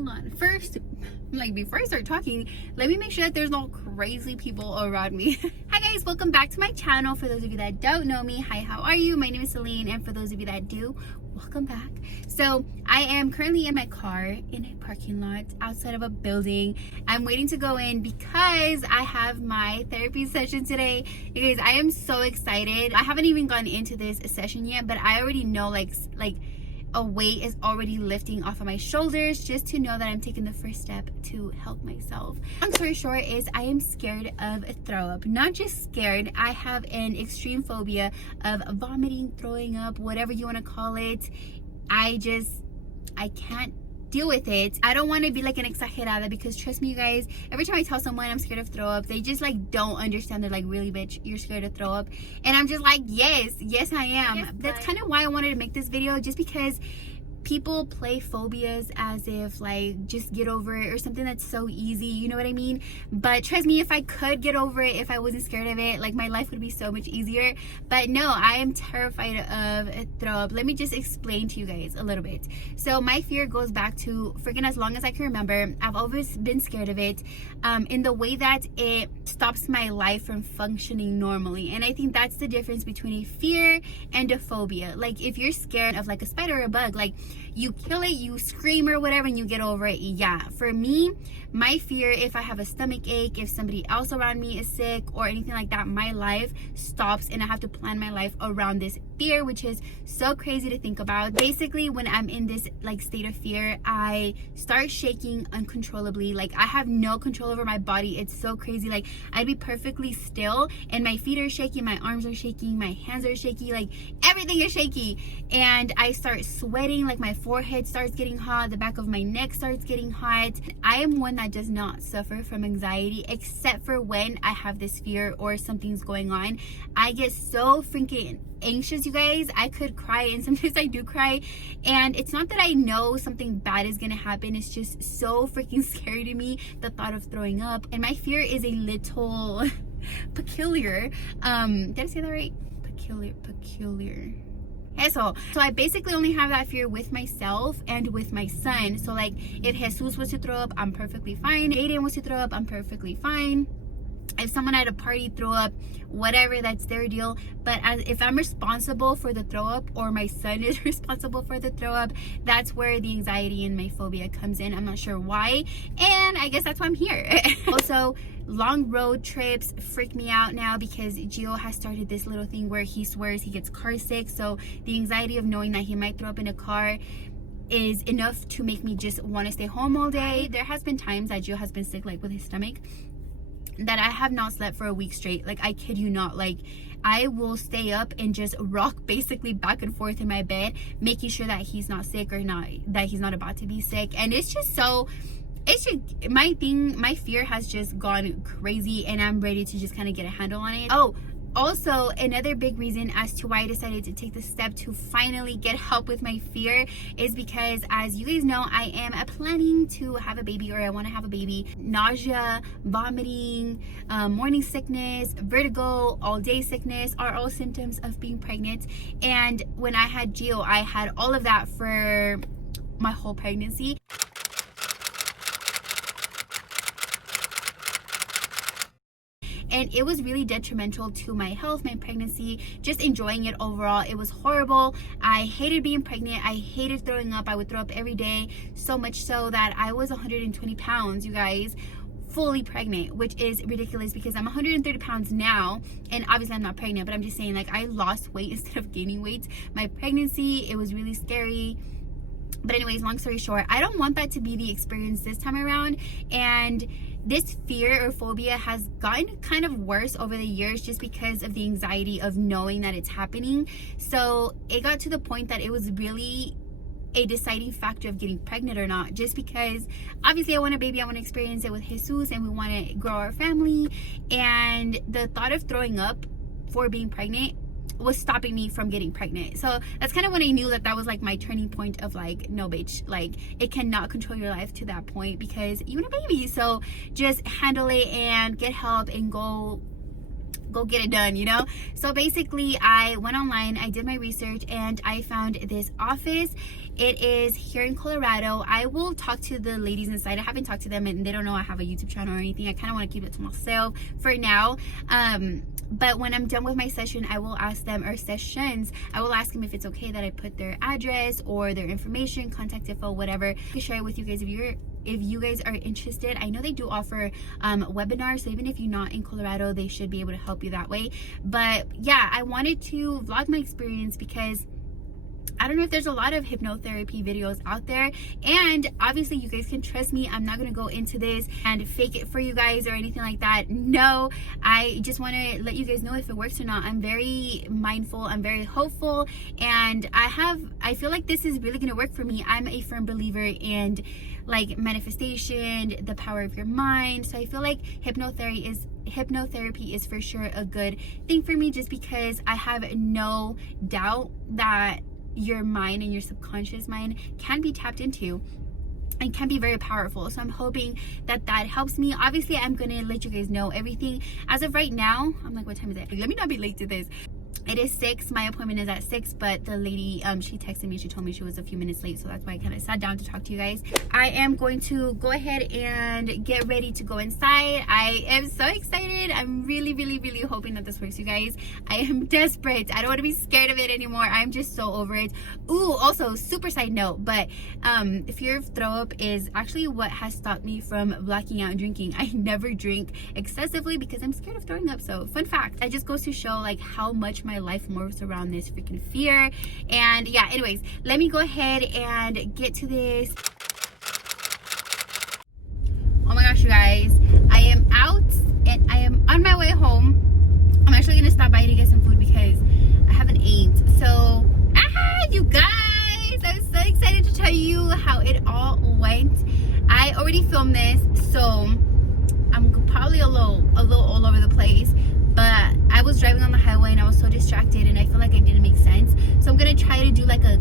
hold on. First, like before I start talking, let me make sure that there's no crazy people around me. Hi guys, welcome back to my channel. For those of you that don't know me, hi, how are you? My name is Celine, and for those of you that do, welcome back. So I am currently in my car in a parking lot outside of a building. I'm waiting to go in because I have my therapy session today. You guys, I am so excited. I haven't even gone into this session yet, but I already know like a weight is already lifting off of my shoulders just to know that I'm taking the first step to help myself. Long story short is I am scared of throw up. Not just scared, I have an extreme phobia of vomiting, throwing up, whatever you want to call it. I can't deal with it. I don't want to be like an exagerada, because trust me you guys, every time I tell someone I'm scared of throw up, they just like don't understand. They're like, really bitch, you're scared of throw up? And I'm just like, yes I am. Yes, that's kind of why I wanted to make this video, just because people play phobias as if like just get over it or something that's so easy, you know what I mean? But trust me, if I could get over it, if I wasn't scared of it, like my life would be so much easier. But no, I am terrified of throw up. Let me just explain to you guys a little bit. So my fear goes back to freaking as long as I can remember. I've always been scared of it in the way that it stops my life from functioning normally. And I think that's the difference between a fear and a phobia. Like if you're scared of like a spider or a bug, like you kill it, you scream or whatever, and you get over it. Yeah, for me, my fear, if I have a stomach ache, if somebody else around me is sick or anything like that, my life stops and I have to plan my life around this fear, which is so crazy to think about. Basically, when I'm in this like state of fear, I start shaking uncontrollably. Like I have no control over my body. It's so crazy. Like I'd be perfectly still and my feet are shaking, my arms are shaking, my hands are shaky, like everything is shaky. And I start sweating, like my forehead starts getting hot, the back of my neck starts getting hot. I am one that does not suffer from anxiety, except for when I have this fear or something's going on. I get so freaking anxious, you guys. I could cry, and sometimes I do cry, and it's not that I know something bad is gonna happen. It's just so freaking scary to me, the thought of throwing up. And my fear is a little peculiar. Did I say that right? Peculiar. So I basically only have that fear with myself and with my son. So like if Jesus was to throw up, I'm perfectly fine. Aiden was to throw up, I'm perfectly fine. If someone at a party throw up, whatever, that's their deal. But if I'm responsible for the throw up, or my son is responsible for the throw up, that's where the anxiety and my phobia comes in. I'm not sure why, and I guess that's why I'm here. Also, long road trips freak me out now, because Gio has started this little thing where he swears he gets car sick. So the anxiety of knowing that he might throw up in a car is enough to make me just want to stay home all day. There has been times that Gio has been sick, like with his stomach, that I have not slept for a week straight. Like I kid you not. Like I will stay up and just rock basically back and forth in my bed, making sure that he's not sick, or that he's not about to be sick. And it's just so, it's just my fear has just gone crazy, and I'm ready to just kind of get a handle on it. Oh, also, another big reason as to why I decided to take the step to finally get help with my fear is because, as you guys know, I am planning to have a baby, or I want to have a baby. Nausea, vomiting, morning sickness, vertigo, all day sickness are all symptoms of being pregnant. And when I had Gio, I had all of that for my whole pregnancy. And it was really detrimental to my health, my pregnancy, just enjoying it overall. It was horrible. I hated being pregnant. I hated throwing up. I would throw up every day, so much so that I was 120 pounds, you guys, fully pregnant, which is ridiculous because I'm 130 pounds now, and obviously I'm not pregnant, but I'm just saying, like, I lost weight instead of gaining weight. My pregnancy, it was really scary. But anyways, long story short, I don't want that to be the experience this time around. And this fear or phobia has gotten kind of worse over the years, just because of the anxiety of knowing that it's happening. So it got to the point that it was really a deciding factor of getting pregnant or not, just because obviously I want a baby, I want to experience it with Jesus, and we want to grow our family. And the thought of throwing up for being pregnant was stopping me from getting pregnant. So that's kind of when I knew that that was like my turning point of like, no bitch, like it cannot control your life to that point because you want a baby. So just handle it and get help and go go get it done, you know? So basically I went online, I did my research, and I found this office. It is here in Colorado. I will talk to the ladies inside. I haven't talked to them and they don't know I have a YouTube channel or anything. I kind of want to keep it to myself for now. But when I'm done with my session, I will ask them, or sessions, I will ask them if it's okay that I put their address or their information, contact info, whatever. I can share it with you guys if you guys are interested. I know they do offer webinars, so even if you're not in Colorado, they should be able to help you that way. But yeah, I wanted to vlog my experience because I don't know if there's a lot of hypnotherapy videos out there, and obviously you guys can trust me. I'm not going to go into this and fake it for you guys or anything like that. No, I just want to let you guys know if it works or not. I'm very mindful, I'm very hopeful, and I feel like this is really going to work for me. I'm a firm believer in like manifestation, the power of your mind. So I feel like hypnotherapy is for sure a good thing for me, just because I have no doubt that your mind and your subconscious mind can be tapped into and can be very powerful. So I'm hoping that helps me. Obviously, I'm gonna let you guys know everything. As of right now, I'm like, what time is it? Let me not be late to this. It is 6. My appointment is at 6, but the lady, she texted me. She told me she was a few minutes late, so that's why I kind of sat down to talk to you guys. I am going to go ahead and get ready to go inside. I am so excited. I'm really, really, really hoping that this works, you guys. I am desperate. I don't want to be scared of it anymore. I'm just so over it. Ooh, also, super side note, but fear of throw up is actually what has stopped me from blacking out and drinking. I never drink excessively because I'm scared of throwing up. So fun fact, that just goes to show like how much my life moves around this freaking fear. And yeah, anyways, let me go ahead and get to this. Oh my gosh, you guys, I am out and I am on my way home. I'm actually gonna stop by to get some food because I haven't ate. So you guys, I'm so excited to tell you how it all went. I already filmed this, so I'm probably a little all over the place, but I was driving on the highway and I was so distracted and I feel like I didn't make sense. So I'm gonna try to do like a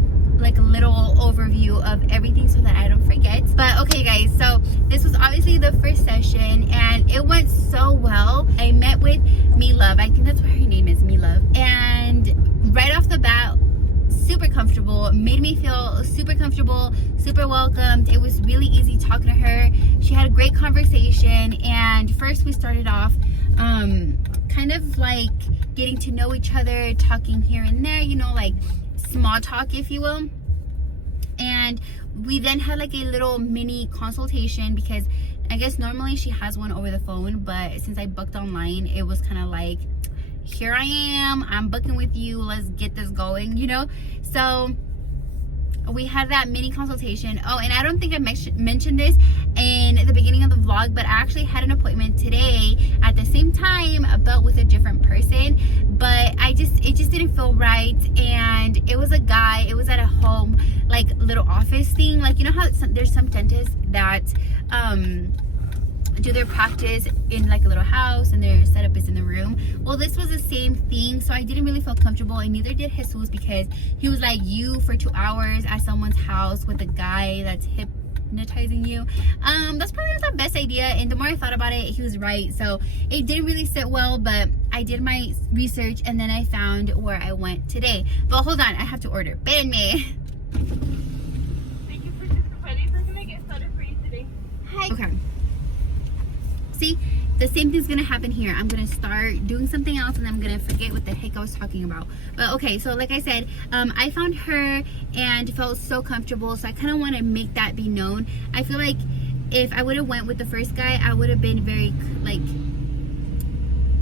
little overview of everything so that I don't forget. But okay guys, so this was obviously the first session and it went so well. I met with Melove, I think that's what her name is, Melove, and right off the bat, super comfortable, made me feel super comfortable, super welcomed. It was really easy talking to her. She had a great conversation, and first we started off kind of like getting to know each other, talking here and there, you know, like small talk, if you will. And we then had like a little mini consultation because I guess normally she has one over the phone, but since I booked online, it was kind of like, here I am, I'm booking with you, let's get this going, you know. So we had that mini consultation. Oh, and I don't think I mentioned this in the beginning of the vlog, but I actually had an appointment today at the same time, but with a different person. But it just didn't feel right, and it was a guy. It was at a home, like little office thing, like you know how there's some dentists that do their practice in like a little house and their setup is in the room. Well, this was the same thing, so I didn't really feel comfortable, and neither did Jesus, because he was like, you for 2 hours at someone's house with a guy that's hypnotizing you, that's probably not the best idea. And the more I thought about it, he was right. So it didn't really sit well, but I did my research and then I found where I went today. But hold on, I have to order. Espérenme. Thank you for participating. We're gonna get started for you today. Hi. Okay. See, the same thing's gonna happen here. I'm gonna start doing something else and I'm gonna forget what the heck I was talking about. But okay, so like I said, I found her and felt so comfortable, so I kind of want to make that be known. I feel like if I would have went with the first guy, I would have been very like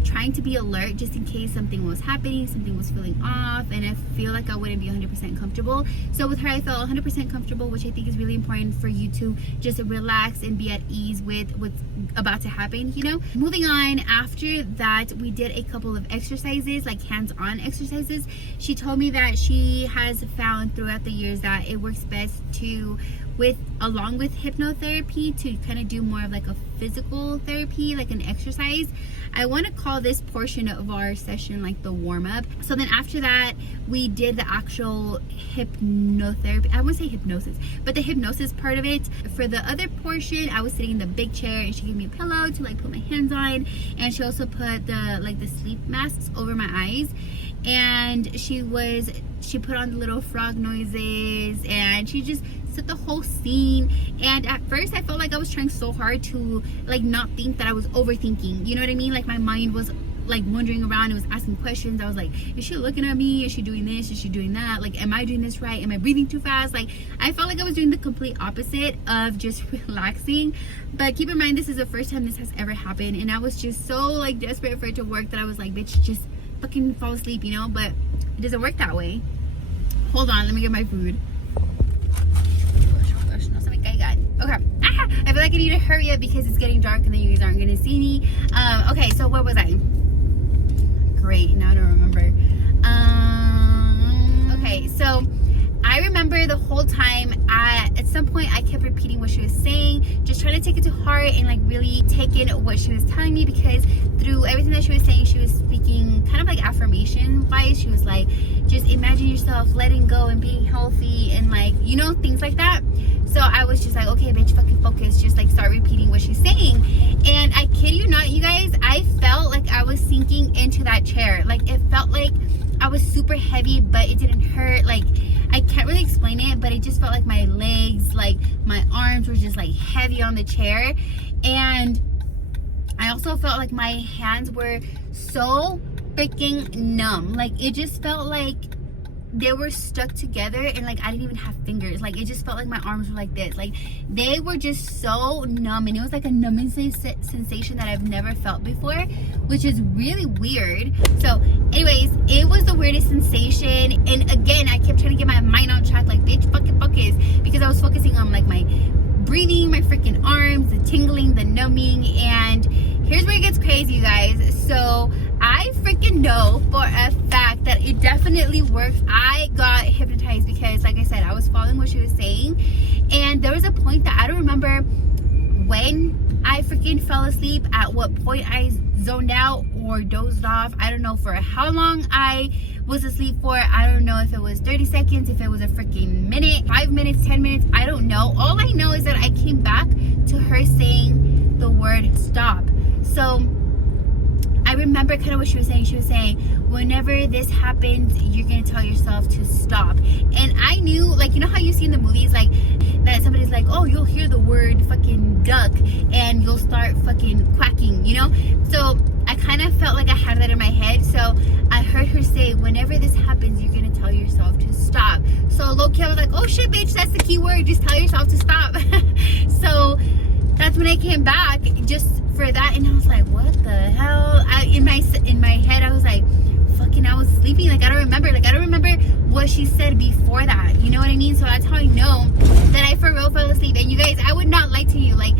trying to be alert just in case something was happening, something was feeling off, and I feel like I wouldn't be 100% comfortable. So with her, I felt 100% comfortable, which I think is really important for you to just relax and be at ease with what's about to happen, you know. Moving on, after that, we did a couple of exercises, like hands-on exercises. She told me that she has found throughout the years that it works best to along with hypnotherapy to kind of do more of like a physical therapy, like an exercise. I want to call this portion of our session like the warm-up. So then after that, we did the actual hypnotherapy. I wouldn't say hypnosis, but the hypnosis part of it. For the other portion, I was sitting in the big chair and she gave me a pillow to like put my hands on, and she also put the sleep masks over my eyes, and she put on the little frog noises, and she just set the whole scene. And at first I felt like I was trying so hard to like not think that I was overthinking, you know what I mean? Like my mind was like wandering around, it was asking questions. I was like, is she looking at me? Is she doing this? Is she doing that? Like, am I doing this right? Am I breathing too fast? Like, I felt like I was doing the complete opposite of just relaxing. But keep in mind, this is the first time this has ever happened, and I was just so like desperate for it to work that I was like, bitch, just fucking fall asleep, you know? But it doesn't work that way. Hold on, let me get my food. No se me caigan. Okay. I feel like I need to hurry up because it's getting dark and then you guys aren't gonna see me. Okay, so where was I? Great, now I don't remember. Okay, so I remember the whole time at some point I kept repeating what she was saying, just trying to take it to heart and like really take in what she was telling me, because through everything that she was saying, she was speaking kind of like affirmation wise. She was like, just imagine yourself letting go and being healthy and like, you know, things like that. So I was just like, okay, bitch, fucking focus. Just like start repeating what she's saying. And I kid you not, you guys, I felt like I was sinking into that chair. Like it felt like I was super heavy, but it didn't hurt. Like I can't really explain it, but it just felt like my legs, like my arms were just like heavy on the chair. And I also felt like my hands were so freaking numb. Like it just felt like they were stuck together, and like I didn't even have fingers. Like it just felt like my arms were like this. Like they were just so numb, and it was like a numbing sensation that I've never felt before, which is really weird. So anyways, it was the weirdest sensation. And again, I kept trying to get my mind on track, like bitch, fucking focus, because I was focusing on like my breathing, my freaking arms, the tingling, the numbing. And here's where it gets crazy, you guys. So I freaking know for a fact that it definitely works. I got hypnotized because, like I said, I was following what she was saying, and there was a point that I don't remember when I freaking fell asleep, at what point I zoned out or dozed off. I don't know for how long I was asleep for. I don't know if it was 30 seconds, if it was a freaking minute, 5 minutes, 10 minutes. I don't know. All I know is that I came back to her saying the word stop. So I remember kind of what she was saying. She was saying, whenever this happens, you're going to tell yourself to stop. And I knew, like, you know how you see in the movies, like, that somebody's like, oh, you'll hear the word fucking duck and you'll start fucking quacking, you know? So I kind of felt like I had that in my head. So I heard her say, whenever this happens, you're going to tell yourself to stop. So low-key, I was like, oh shit, bitch, that's the key word. Just tell yourself to stop. So that's when I came back just for that, and I was like, what the hell? In my head, I was like, fucking, I was sleeping. Like I don't remember what she said before that, you know what I mean? So that's how I know that I for real fell asleep. And you guys, I would not lie to you, like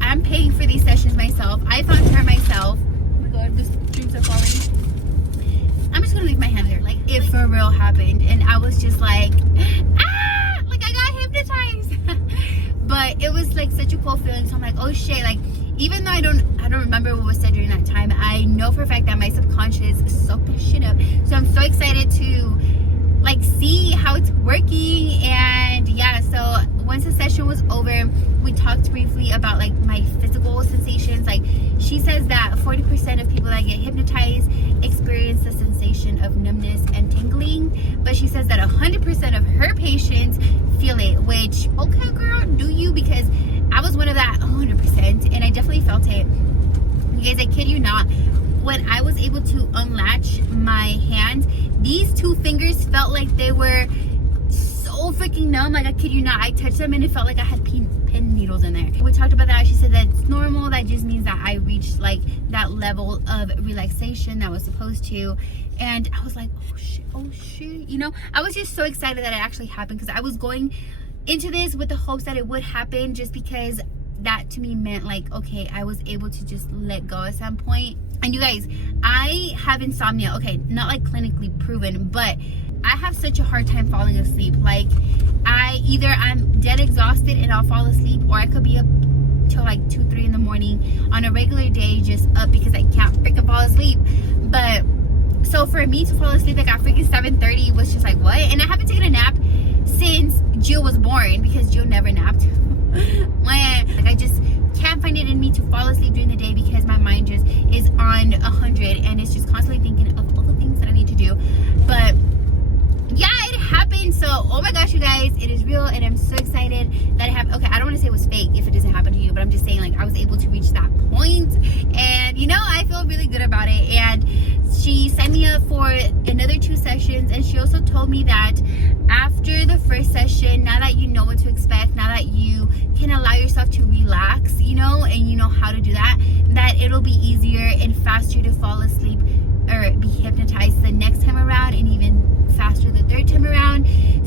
I'm paying for these sessions myself. I found her myself. Oh my god, this dreams are falling. I'm just gonna leave my hand there. Like it for real happened, and I was just like, ah, like I got hypnotized. But it was like such a cool feeling. So I'm like, oh shit, like even though I don't remember what was said during that time, I know for a fact that my subconscious soaked that shit up. So I'm so excited to like see how it's working. And yeah, so once the session was over, we talked briefly about like my physical sensations. Like she says that 40% of people that get hypnotized experience the sensation of numbness and tingling, but she says that 100% of her patients feel it, which, okay girl, do you? Because I was one of that 100%, and I definitely felt it. You guys, I kid you not, when I was able to unlatch my hand, these two fingers felt like they were so freaking numb. Like I kid you not, I touched them and it felt like I had pin needles in there. We talked about that. She said that it's normal. That just means that I reached like that level of relaxation that I was supposed to. And I was like, oh shit, you know, I was just so excited that it actually happened, because I was going into this with the hopes that it would happen, just because that to me meant like, okay, I was able to just let go at some point. And you guys, I have insomnia. Okay, not like clinically proven, but I have such a hard time falling asleep. Like, I'm dead exhausted and I'll fall asleep, or I could be up till like 2-3 in the morning on a regular day, just up because I can't freaking fall asleep. But so for me to fall asleep like at freaking 7:30 was just like, what? And I haven't taken a nap since Jill was born, because Jill never napped. Like, I just can't find it in me to fall asleep during the day, because my mind just is on 100 and it's just constantly thinking of all the things that I need to do. But yeah, it happened. So oh my gosh, you guys, it is real, and I'm so excited that I don't want to say it was fake if it doesn't happen to you, but I'm just saying, like, I was able to reach that point, and you know, I feel really good about it. And she signed me up for another 2 sessions, and she also told me that after the first session, now that you know what to expect, now that you can allow yourself to relax, you know, and you know how to do that, that it'll be easier and faster to fall asleep or be hypnotized the next time around, and even faster the 3rd time around.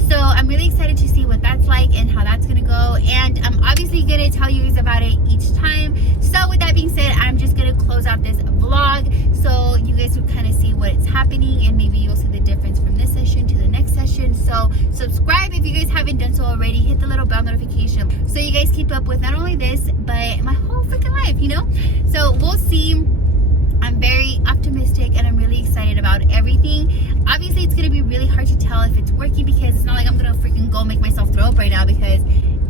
So I'm really excited to see what that's like and how that's gonna go, and I'm obviously gonna tell you guys about it each time. So with that being said, I'm just gonna close out this vlog so you guys will kind of see what's happening, and maybe you'll see the difference from this session to the next session. So subscribe if you guys haven't done so already. Hit the little bell notification so you guys keep up with not only this but my whole freaking life, you know. So we'll see. I'm very optimistic and I'm really excited about everything. Obviously, it's gonna be really hard to tell if it's working, because it's not like I'm gonna freaking go make myself throw up right now, because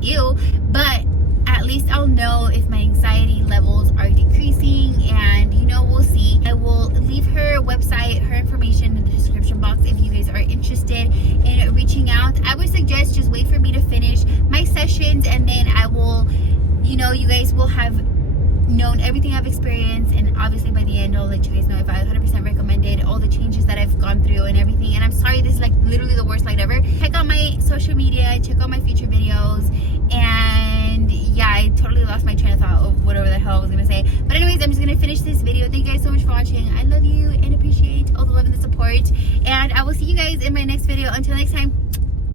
ew. But at least I'll know if my anxiety levels are decreasing, and you know, we'll see. I will leave her website, her information in the description box if you guys are interested in reaching out. I would suggest just wait for me to finish my sessions, and then I will, you know, you guys will have known everything I've experienced, and obviously by the end I'll let you guys know if I 100% recommended all the changes that I've gone through and everything. And I'm sorry, this is like literally the worst light ever. Check out my social media, check out my future videos, and yeah, I totally lost my train of thought of whatever the hell I was gonna say. But anyways, I'm just gonna finish this video. Thank you guys so much for watching. I love you and appreciate all the love and the support, and I will see you guys in my next video. Until next time,